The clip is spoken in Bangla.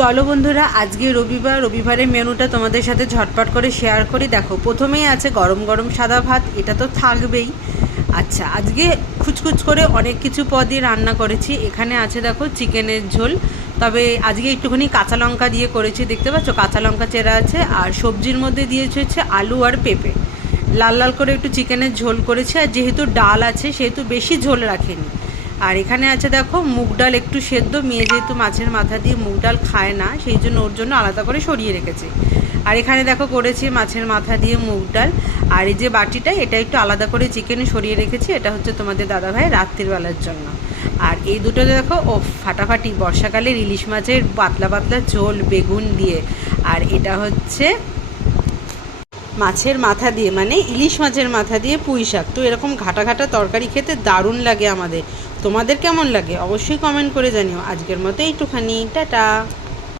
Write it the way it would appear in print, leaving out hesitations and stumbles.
চলো বন্ধুরা, আজকে রবিবারের মেনুটা তোমাদের সাথে ঝটপট করে শেয়ার করি। দেখো, প্রথমেই আছে গরম গরম সাদা ভাত, এটা তো থাকবেই। আচ্ছা, আজকে খুচখুচ করে অনেক কিছু পদই রান্না করেছি। এখানে আছে দেখো চিকেনের ঝোল, তবে আজকে একটুখানি কাঁচা লঙ্কা দিয়ে করেছি, দেখতে পাচ্ছ কাঁচা লঙ্কা চেরা আছে। আর সবজির মধ্যে দিয়েছি হচ্ছে আলু আর পেঁপে, লাল লাল করে একটু চিকেনের ঝোল করেছি। আর যেহেতু ডাল আছে সেহেতু বেশি ঝোল রাখেনি। আর এখানে আছে দেখো মুগ ডাল একটু সেদ্ধ, মেয়ে যেহেতু মাছের মাথা দিয়ে মুগ ডাল খায় না, সেই জন্য ওর জন্য আলাদা করে সরিয়ে রেখেছি। আর এখানে দেখো করেছি মাছের মাথা দিয়ে মুগ ডাল। আর এই যে বাটিটা, এটা একটু আলাদা করে চিকেন সরিয়ে রেখেছি, এটা হচ্ছে তোমাদের দাদাভাই রাত্রিবেলার জন্য। আর এই দুটো দেখো ও ফাটাফাটি বর্ষাকালের ইলিশ মাছের পাতলা পাতলা ঝোল বেগুন দিয়ে। আর এটা হচ্ছে মাছের মাথা দিয়ে, মানে ইলিশ মাছের মাথা দিয়ে পুঁই শাক। তো এরকম ঘাটা ঘাটা তরকারি খেতে দারুণ লাগে আমাদের। তোমাদের কেমন লাগে অবশ্যই কমেন্ট করে জানিও। আজকের মতো এইটুখানি, টাটা।